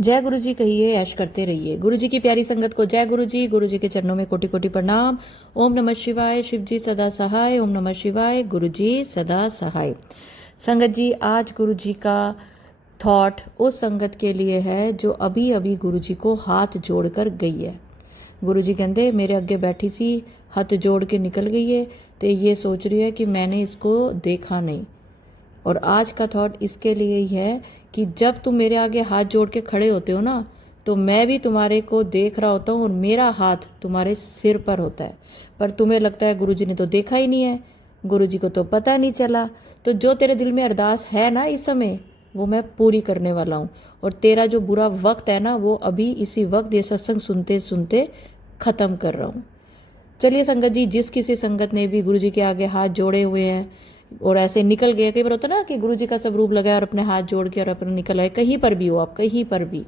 जय गुरु जी कहिए, ऐश करते रहिए। गुरु जी की प्यारी संगत को जय गुरु जी के चरणों में कोटि कोटि प्रणाम। ओम नमः शिवाय, शिव जी सदा सहाय। ओम नमः शिवाय, गुरु जी सदा सहाय। संगत जी, आज गुरु जी का थॉट उस संगत के लिए है जो अभी अभी गुरु जी को हाथ जोड़कर गई है। गुरु जी कहते मेरे अगे बैठी सी, हाथ जोड़ के निकल गई है, तो ये सोच रही है कि मैंने इसको देखा नहीं। और आज का थॉट इसके लिए ही है कि जब तुम मेरे आगे हाथ जोड़ के खड़े होते हो ना, तो मैं भी तुम्हारे को देख रहा होता हूँ और मेरा हाथ तुम्हारे सिर पर होता है, पर तुम्हें लगता है गुरुजी ने तो देखा ही नहीं है, गुरुजी को तो पता नहीं चला। तो जो तेरे दिल में अरदास है ना इस समय, वो मैं पूरी करने वाला हूँ। और तेरा जो बुरा वक्त है ना, वो अभी इसी वक्त ये सत्संग सुनते सुनते खत्म कर रहा हूँ। चलिए संगत जी, जिस किसी संगत ने भी गुरुजी के आगे हाथ जोड़े हुए हैं और ऐसे निकल गए, कई बार होता ना कि गुरुजी का सब रूप लगाया और अपने हाथ जोड़ के और अपने निकल आए, कहीं पर भी हो आप, कहीं पर भी,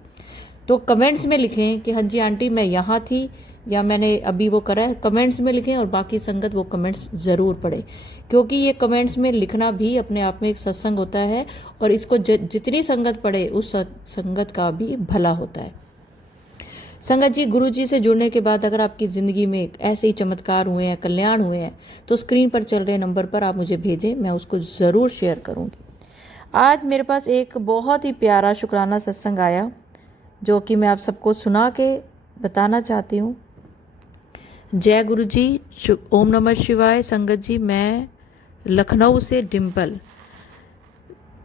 तो कमेंट्स में लिखें कि हाँ जी आंटी मैं यहाँ थी या मैंने अभी वो करा है। कमेंट्स में लिखें और बाकी संगत वो कमेंट्स ज़रूर पढ़े, क्योंकि ये कमेंट्स में लिखना भी अपने आप में एक सत्संग होता है और इसको जितनी संगत पढ़े उस संगत का भी भला होता है। संगत जी, गुरु जी से जुड़ने के बाद अगर आपकी ज़िंदगी में ऐसे ही चमत्कार हुए हैं, कल्याण हुए हैं, तो स्क्रीन पर चल रहे नंबर पर आप मुझे भेजें, मैं उसको ज़रूर शेयर करूँगी। आज मेरे पास एक बहुत ही प्यारा शुक्राना सत्संग आया जो कि मैं आप सबको सुना के बताना चाहती हूँ। जय गुरु जी, ओम नमः शिवाय। संगत जी, मैं लखनऊ से डिम्पल।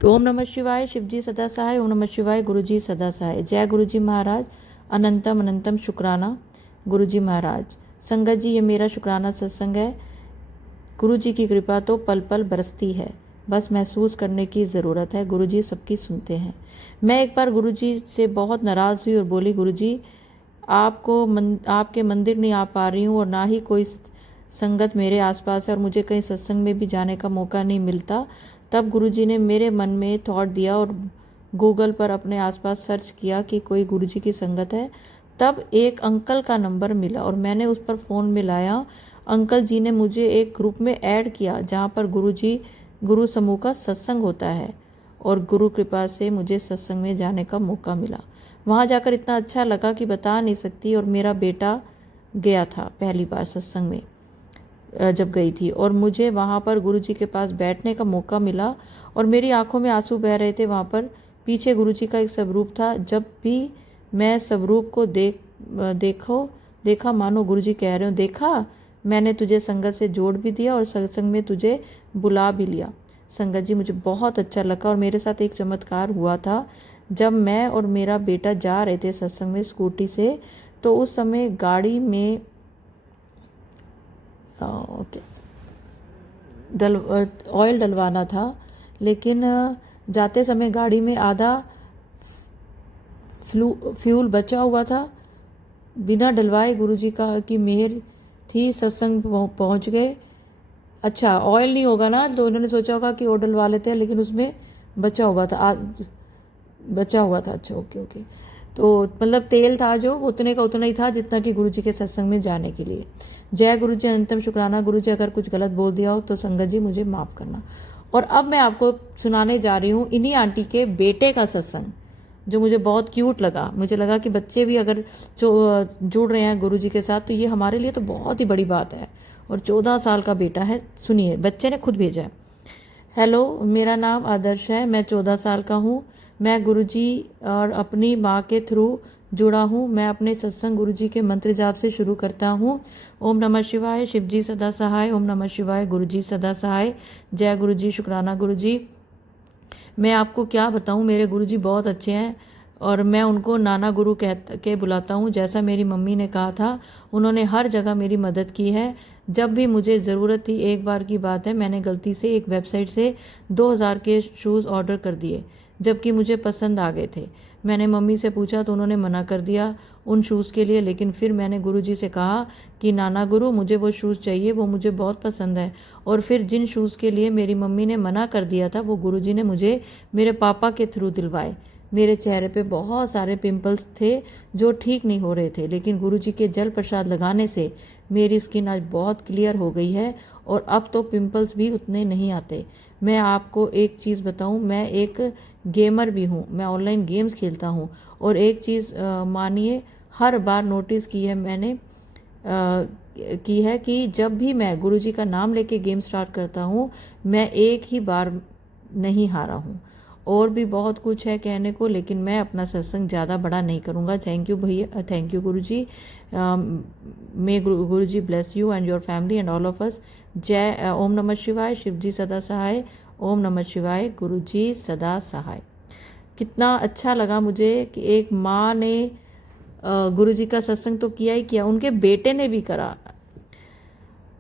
ओम नमः शिवाय, शिव जी सदा सहाय। ओम नमः शिवाय, गुरु जी सदा सहाय। जय गुरु जी महाराज, अनंतम अनंतम शुक्राना गुरु जी महाराज। संगत जी, ये मेरा शुक्राना सत्संग है। गुरु जी की कृपा तो पल पल बरसती है, बस महसूस करने की ज़रूरत है। गुरु जी सबकी सुनते हैं। मैं एक बार गुरु जी से बहुत नाराज़ हुई और बोली, गुरु जी आपके मंदिर नहीं आ पा रही हूँ और ना ही कोई संगत मेरे आसपास है और मुझे कहीं सत्संग में भी जाने का मौका नहीं मिलता। तब गुरु जी ने मेरे मन में थॉट दिया और गूगल पर अपने आसपास सर्च किया कि कोई गुरु जी की संगत है। तब एक अंकल का नंबर मिला और मैंने उस पर फ़ोन मिलाया। अंकल जी ने मुझे एक ग्रुप में ऐड किया जहाँ पर गुरु समूह का सत्संग होता है और गुरु कृपा से मुझे सत्संग में जाने का मौका मिला। वहाँ जाकर इतना अच्छा लगा कि बता नहीं सकती। और मेरा बेटा गया था पहली बार सत्संग में जब गई थी, और मुझे वहाँ पर गुरु जी के पास बैठने का मौका मिला और मेरी आंखों में आंसू बह रहे थे। वहाँ पर पीछे गुरु जी का एक स्वरूप था। जब भी मैं स्वरूप को देखा मानो गुरु जी कह रहे हो, देखा मैंने तुझे संगत से जोड़ भी दिया और सत्संग में तुझे बुला भी लिया। संगत जी, मुझे बहुत अच्छा लगा। और मेरे साथ एक चमत्कार हुआ था। जब मैं और मेरा बेटा जा रहे थे सत्संग में स्कूटी से, तो उस समय गाड़ी में ऑयल डलवाना था, लेकिन जाते समय गाड़ी में आधा फ्यूल बचा हुआ था। बिना डलवाए गुरुजी की मेहर थी, सत्संग पहुंच गए। अच्छा, ऑयल नहीं होगा ना, तो उन्होंने सोचा होगा कि और डलवा लेते हैं, लेकिन उसमें बचा हुआ था। अच्छा, ओके। तो मतलब तेल था जो उतने का उतना ही था जितना कि गुरुजी के सत्संग में जाने के लिए। जय गुरु जी, अनंतम शुक्राना गुरु जी। अगर कुछ गलत बोल दिया हो तो संगत जी मुझे माफ़ करना। और अब मैं आपको सुनाने जा रही हूँ इन्हीं आंटी के बेटे का सत्संग, जो मुझे बहुत क्यूट लगा। मुझे लगा कि बच्चे भी अगर जुड़ रहे हैं गुरु जी के साथ तो ये हमारे लिए तो बहुत ही बड़ी बात है। और 14 साल का बेटा है। सुनिए, बच्चे ने खुद भेजा है। हेलो, मेरा नाम आदर्श है, मैं 14 साल का हूँ। मैं गुरुजी और अपनी माँ के थ्रू जुड़ा हूँ। मैं अपने सत्संग गुरुजी के मंत्र जाप से शुरू करता हूँ। ओम नमः शिवाय, शिव जी सदा सहाय। ओम नमः शिवाय, गुरुजी सदा सहाय। जय गुरुजी, शुक्राना गुरुजी। मैं आपको क्या बताऊँ, मेरे गुरुजी बहुत अच्छे हैं और मैं उनको नाना गुरु कह के बुलाता हूँ। जैसा मेरी मम्मी ने कहा था, उन्होंने हर जगह मेरी मदद की है जब भी मुझे ज़रूरत थी। एक बार की बात है, मैंने गलती से एक वेबसाइट से 2000 के शूज़ ऑर्डर कर दिए, जबकि मुझे पसंद आ गए थे। मैंने मम्मी से पूछा तो उन्होंने मना कर दिया उन शूज़ के लिए, लेकिन फिर मैंने गुरुजी से कहा कि नाना गुरु, मुझे वो शूज़ चाहिए, वो मुझे बहुत पसंद है। और फिर जिन शूज़ के लिए मेरी मम्मी ने मना कर दिया था, वो गुरुजी ने मुझे मेरे पापा के थ्रू दिलवाए। मेरे चेहरे पे बहुत सारे पिंपल्स थे जो ठीक नहीं हो रहे थे, लेकिन गुरुजी के जल प्रसाद लगाने से मेरी स्किन आज बहुत क्लियर हो गई है और अब तो पिंपल्स भी उतने नहीं आते। मैं आपको एक चीज़ बताऊं, मैं एक गेमर भी हूँ, मैं ऑनलाइन गेम्स खेलता हूँ। और एक चीज़ मानिए, हर बार नोटिस की है मैंने की है कि जब भी मैं गुरुजी का नाम लेके गेम स्टार्ट करता हूँ, मैं एक ही बार नहीं हारा हूँ। और भी बहुत कुछ है कहने को, लेकिन मैं अपना सत्संग ज़्यादा बड़ा नहीं करूँगा। थैंक यू भैया, thank you Guruji. May Guruji bless you and your family and all of us. जय ओम नमः शिवाय, शिव जी सदा सहाय। ओम नमः शिवाय, गुरुजी सदा सहाय। कितना अच्छा लगा मुझे कि एक माँ ने गुरुजी का सत्संग तो किया ही किया, उनके बेटे ने भी करा।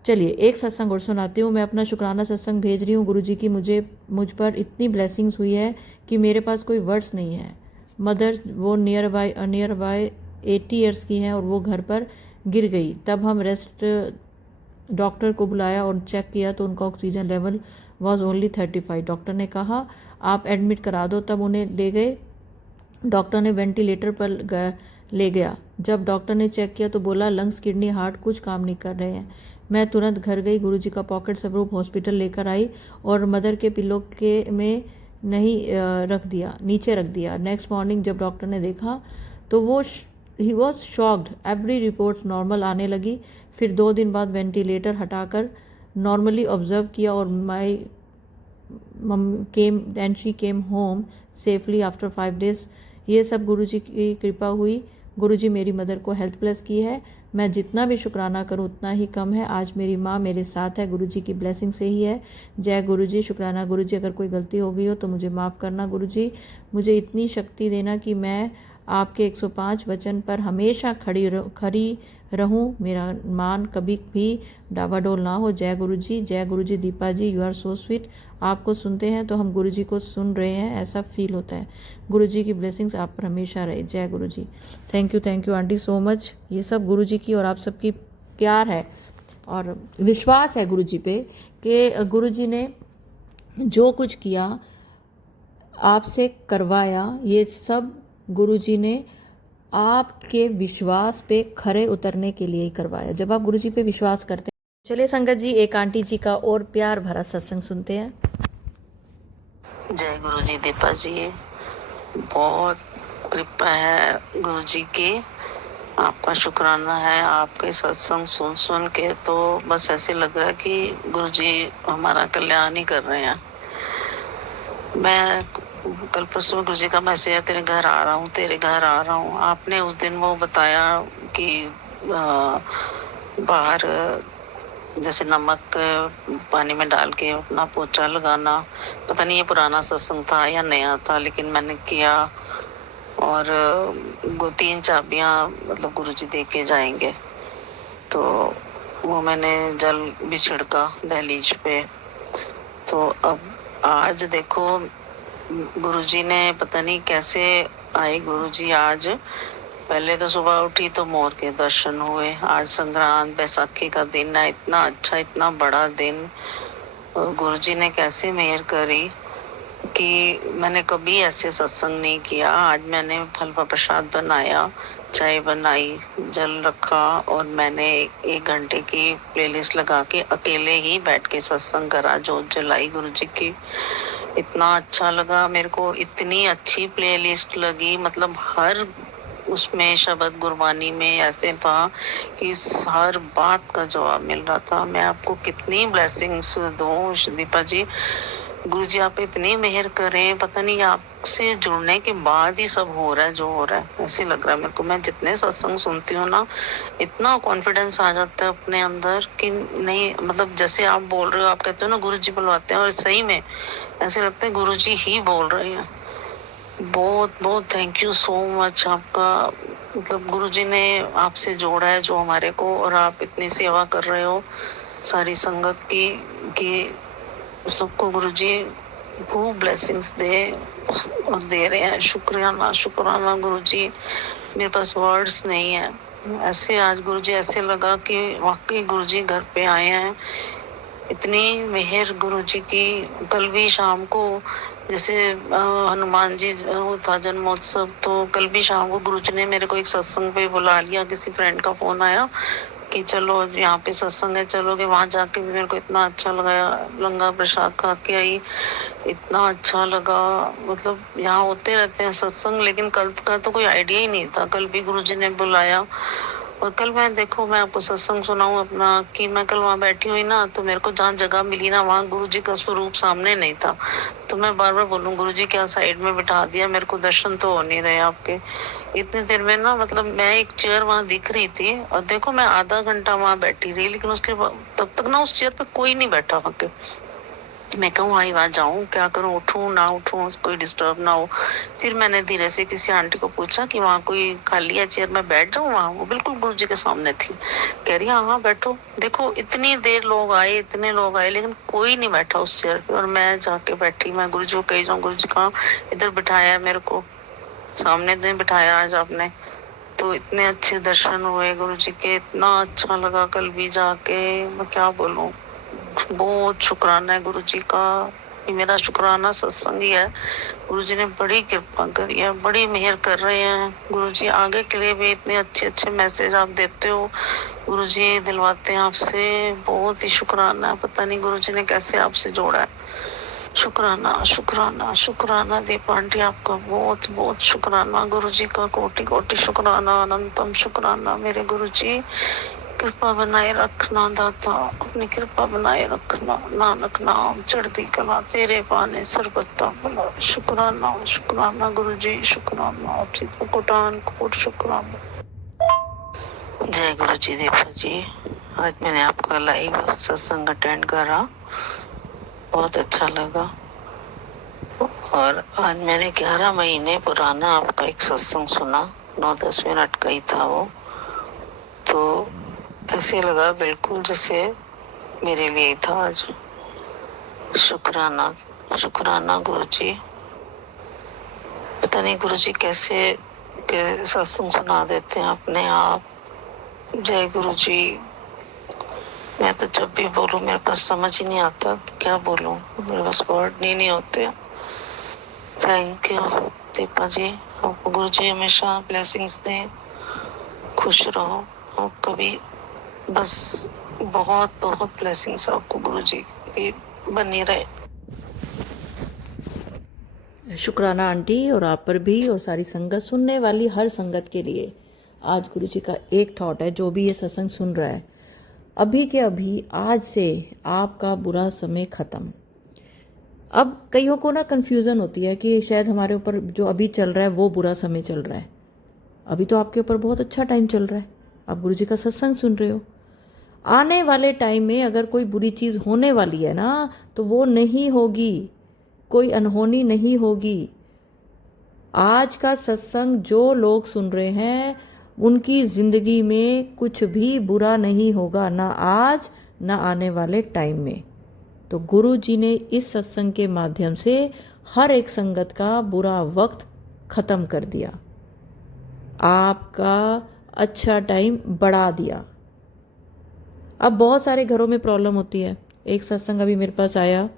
चलिए एक सत्संग और सुनाती हूँ। मैं अपना शुक्राना सत्संग भेज रही हूँ गुरुजी की। मुझ पर इतनी ब्लेसिंग्स हुई है कि मेरे पास कोई वर्ड्स नहीं है। मदर वो नियर बाय 80 ईयर्स की हैं और वो घर पर गिर गई। तब हम रेस्ट डॉक्टर को बुलाया और चेक किया तो उनका oxygen level was only 35। Doctor ने कहा आप एडमिट करा दो। तब उन्हें ले गए, डॉक्टर ने वेंटिलेटर पर ले गया। जब डॉक्टर ने चेक किया तो बोला लंग्स, किडनी, हार्ट कुछ काम नहीं कर रहे हैं। मैं तुरंत घर गई, गुरुजी का पॉकेट स्वरूप हॉस्पिटल लेकर आई और मदर के पिलो के में नहीं रख दिया, नीचे रख दिया। नेक्स्ट मॉर्निंग जब डॉक्टर ने देखा तो वो he was shocked. Every report normal आने लगी। फिर 2 दिन बाद वेंटिलेटर हटाकर नॉर्मली ऑब्जर्व किया और my she came home safely after 5 days. ये सब गुरुजी की कृपा हुई। गुरुजी मेरी मदर को हेल्थ प्लस की है। मैं जितना भी शुक्राना करूं उतना ही कम है। आज मेरी माँ मेरे साथ है, गुरुजी की ब्लेसिंग से ही है। जय गुरुजी। शुक्राना गुरुजी। अगर कोई गलती हो गई हो तो मुझे माफ़ करना गुरुजी। मुझे इतनी शक्ति देना कि मैं आपके 105 वचन पर हमेशा खड़ी रहूं, मेरा मान कभी भी डावाडोल ना हो। जय गुरुजी। जय गुरुजी। दीपा जी यू आर सो स्वीट। आपको सुनते हैं तो हम गुरुजी को सुन रहे हैं ऐसा फील होता है। गुरुजी की ब्लेसिंग्स आप पर हमेशा रहे। जय Guruji. Thank you aunty so much. ये सब गुरुजी की और आप सबकी प्यार है और विश्वास है गुरुजी पे कि गुरुजी ने जो कुछ किया आपसे करवाया, ये सब गुरुजी ने आपके विश्वास पे खरे उतरने के लिए ही करवाया। जब आप गुरुजी पे विश्वास करते हैं। चलिए संगत जी एक आंटी जी का और प्यार भरा सत्संग सुनते हैं। जय गुरुजी। दीपा जी बहुत कृपा है गुरुजी की, आपका शुक्राना है। आपके सत्संग सुन सुन के तो बस ऐसे लग रहा है कि गुरुजी हमारा कल्याण ही कर रहे हैं। मैं कल परसों गुरुजी का मैसेज है, तेरे घर आ रहा हूँ, तेरे घर आ रहा हूँ। आपने उस दिन वो बताया कि बाहर जैसे नमक पानी में डाल के अपना पोछा लगाना। पता नहीं ये पुराना सत्संग था या नया था, लेकिन मैंने किया। और 3 चाबियां मतलब गुरुजी दे के जाएंगे, तो वो मैंने जल भी छिड़का दहलीज पे। तो अब आज देखो गुरुजी ने पता नहीं कैसे आए गुरुजी। आज पहले तो सुबह उठी तो मोर के दर्शन हुए। आज संक्रांत बैसाखी का दिन है, इतना अच्छा इतना बड़ा दिन। गुरुजी ने कैसे मेहर करी कि मैंने कभी ऐसे सत्संग नहीं किया। आज मैंने फल का प्रसाद बनाया, चाय बनाई, जल रखा और मैंने 1 घंटे की प्लेलिस्ट लगा के अकेले ही बैठ के सत्संग करा, जोत जलाई गुरुजी की। इतना अच्छा लगा मेरे को, इतनी अच्छी प्लेलिस्ट लगी। मतलब हर उसमें शब्द गुरबानी में ऐसे था कि हर बात का जवाब मिल रहा था। मैं आपको कितनी ब्लेसिंग्स दूं दीपा जी। गुरुजी आप इतनी मेहर करें, पता नहीं आपसे जुड़ने के बाद ही सब हो रहा है जो हो रहा है, ऐसे लग रहा है मेरे को। मैं जितने सत्संग सुनती हूँ ना, इतना कॉन्फिडेंस आ जाता है अपने अंदर कि नहीं, मतलब जैसे आप बोल रहे हो, आप कहते हो ना गुरुजी बुलवाते हैं, और सही में ऐसे लगता है गुरुजी ही बोल रहे हैं। बहुत बहुत थैंक यू सो मच आपका। मतलब गुरुजी ने आपसे जोड़ा है जो हमारे को, और आप इतनी सेवा कर रहे हो सारी संगत की कि सबको गुरुजी खूब ब्लेसिंग्स दे और दे रहे हैं। शुक्राना गुरुजी। मेरे पास वर्ड्स नहीं है। ऐसे आज गुरुजी ऐसे लगा कि वाकई गुरुजी घर पे आए हैं। इतनी मेहर गुरुजी की। कल भी शाम को जैसे हनुमान जी वो था जन्मोत्सव, तो कल भी शाम को गुरुजी ने मेरे को एक सत्संग पे बुला लिया। किसी फ्रेंड का फोन आया कि चलो यहाँ पे सत्संग है, चलोगे? वहां जाके भी मेरे को इतना अच्छा लगा। लंगर प्रसाद खा के आई, इतना अच्छा लगा। मतलब यहाँ होते रहते हैं सत्संग, लेकिन कल का तो कोई आइडिया ही नहीं था। कल भी गुरुजी ने बुलाया, और कल मैं आपको सत्संग सुनाऊं अपना, कि मैं कल वहां बैठी हुई ना, तो मेरे को जहाँ जगह मिली ना, वहां गुरुजी का स्वरूप सामने नहीं था। तो मैं बार बार बोलूं, गुरुजी क्या साइड में बिठा दिया, मेरे को दर्शन तो हो नहीं रहे आपके। इतनी देर में ना, मतलब मैं एक चेयर वहां दिख रही थी, और देखो मैं आधा घंटा वहां बैठी रही, लेकिन उसके बाद तब तक ना उस चेयर पे कोई नहीं बैठा वहां पे। मैं कहूँ आई वहां जाऊं, क्या करूं, उठूं ना उठूं, कोई डिस्टर्ब ना हो। फिर मैंने धीरे से किसी आंटी को पूछा कि वहाँ कोई खाली है चेयर, मैं बैठ जाऊं वहाँ। वो बिल्कुल गुरुजी के सामने थी, कह रही हाँ बैठो। देखो इतनी देर लोग आए, इतने लोग आए, लेकिन कोई नहीं बैठा उस चेयर पे, और मैं जाके बैठी। मैं गुरुजी को कही जाऊँ, गुरुजी कहाँ, इधर बिठाया है मेरे को, सामने तो नहीं बिठाया आज आपने। तो इतने अच्छे दर्शन हुए गुरुजी के, इतना अच्छा लगा कल भी जाके, मैं क्या बोलूं। बहुत शुक्राना है गुरुजी का। ये मेरा शुक्राना सत्संग ही है। गुरुजी ने बड़ी कृपा करी है, बड़ी मेहर कर रहे हैं गुरुजी। आगे के लिए भी इतने अच्छे अच्छे मैसेज आप देते हो, गुरुजी दिलवाते हैं आपसे। बहुत ही शुक्राना है, पता नहीं गुरुजी ने कैसे आपसे जोड़ा है। शुक्राना शुक्राना शुक्राना दीपा आंटी, आपका बहुत बहुत शुक्राना। गुरुजी का कोटि कोटि शुक्राना, अनंतम शुक्राना। मेरे गुरुजी कृपा बनाए रखना दाता, अपनी कृपा बनाए रखना। नानक नाम चढ़ती कला तेरे पाने सरबत्ता भला। शुक्राना शुक्राना गुरुजी, शुक्राना कोटान कोट शुक्राना। जय गुरुजी दीपा जी। आज मैंने आपका लाइव सत्संग अटेंड करा, बहुत अच्छा लगा। और आज मैंने 11 महीने पुराना आपका एक सत्संग सुना, 9-10 मिनट का ही था वो। तो ऐसे लगा बिल्कुल जैसे मेरे लिए ही था आज। शुक्राना शुक्राना गुरुजी। पता नहीं गुरुजी कैसे के सत्संग सुना देते हैं अपने आप। जय गुरुजी। मैं तो जब भी बोलूं मेरे पास समझ ही नहीं आता क्या बोलूं, मेरे पास वर्ड नहीं होते। थैंक यू दीपा जी। आपको गुरुजी हमेशा ब्लेसिंग्स दें, खुश रहो। और कभी बस बहुत बहुत ब्लेसिंग्स आपको गुरुजी की बनी रहे। शुक्राना आंटी, और आप पर भी, और सारी संगत, सुनने वाली हर संगत के लिए आज गुरुजी का एक थॉट है। जो भी ये सत्संग सुन रहा है, अभी के अभी आज से आपका बुरा समय खत्म। अब कईयों को ना कन्फ्यूज़न होती है कि शायद हमारे ऊपर जो अभी चल रहा है वो बुरा समय चल रहा है। अभी तो आपके ऊपर बहुत अच्छा टाइम चल रहा है, आप गुरुजी का सत्संग सुन रहे हो। आने वाले टाइम में अगर कोई बुरी चीज़ होने वाली है ना, तो वो नहीं होगी, कोई अनहोनी नहीं होगी। आज का सत्संग जो लोग सुन रहे हैं, उनकी जिंदगी में कुछ भी बुरा नहीं होगा, ना आज ना आने वाले टाइम में। तो गुरु जी ने इस सत्संग के माध्यम से हर एक संगत का बुरा वक्त खत्म कर दिया, आपका अच्छा टाइम बढ़ा दिया। अब बहुत सारे घरों में प्रॉब्लम होती है। एक सत्संग अभी मेरे पास आया,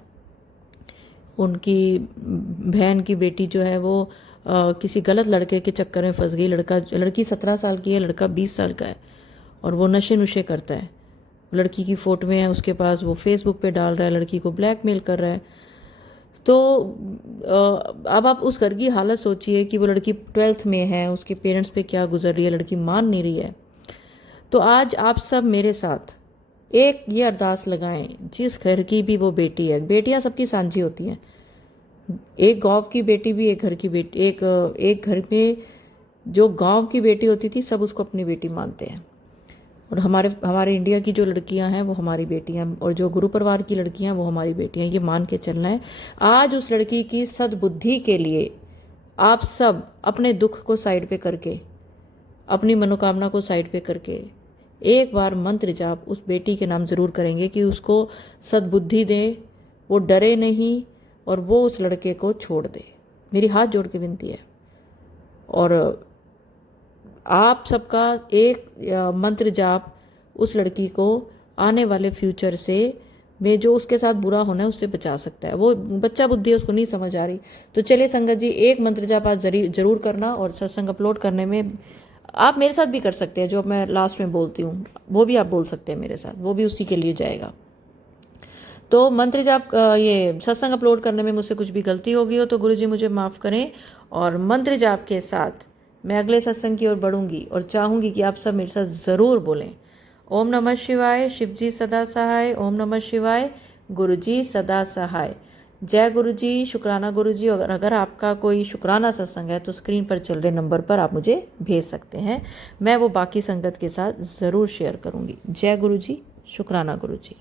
उनकी बहन की बेटी जो है वो किसी गलत लड़के के चक्कर में फंस गई। लड़की 17 साल की है, लड़का 20 साल का है, और वो नशे नुशे करता है। लड़की की फोटो में है उसके पास, वो फेसबुक पे डाल रहा है, लड़की को ब्लैकमेल कर रहा है। तो अब आप उस घर की हालत सोचिए कि वो लड़की 12th में है, उसके पेरेंट्स पे क्या गुजर रही है, लड़की मान नहीं रही है। तो आज आप सब मेरे साथ एक ये अरदास लगाएं, जिस घर की भी वो बेटी है, बेटियां सबकी सांझी होती हैं, एक गांव की बेटी भी एक घर की बेटी, एक घर में जो गांव की बेटी होती थी सब उसको अपनी बेटी मानते हैं। और हमारे इंडिया की जो लड़कियां हैं वो हमारी बेटियां, और जो गुरु परिवार की लड़कियां वो हमारी बेटियां, ये मान के चलना है। आज उस लड़की की सद्बुद्धि के लिए आप सब अपने दुख को साइड पे करके, अपनी मनोकामना को साइड पे करके एक बार मंत्र जाप उस बेटी के नाम जरूर करेंगे कि उसको सद्बुद्धि दे, वो डरे नहीं, और वो उस लड़के को छोड़ दे। मेरी हाथ जोड़ के विनती है। और आप सबका एक मंत्र जाप उस लड़की को आने वाले फ्यूचर से में जो उसके साथ बुरा होना है उससे बचा सकता है। वो बच्चा बुद्धि है, उसको नहीं समझ आ रही। तो चलिए संगत जी, एक मंत्र जाप आज जरूर करना, और सत्संग अपलोड करने में आप मेरे साथ भी कर सकते हैं। जो मैं लास्ट में बोलती हूँ वो भी आप बोल सकते हैं मेरे साथ, वो भी उसी के लिए जाएगा। तो मंत्र जाप ये सत्संग अपलोड करने में मुझसे कुछ भी गलती हो गई हो तो गुरुजी मुझे माफ़ करें। और मंत्र जाप के साथ मैं अगले सत्संग की ओर बढ़ूंगी और चाहूंगी कि आप सब मेरे साथ ज़रूर बोलें। ओम नमः शिवाय, शिवजी सदा सहाय। ओम नमः शिवाय, गुरुजी सदा सहाय। जय गुरुजी, शुक्राना गुरुजी। और अगर आपका कोई शुक्राना सत्संग है तो स्क्रीन पर चल रहे नंबर पर आप मुझे भेज सकते हैं, मैं वो बाकी संगत के साथ ज़रूर शेयर करूंगी। जय गुरुजी, शुक्राना गुरुजी।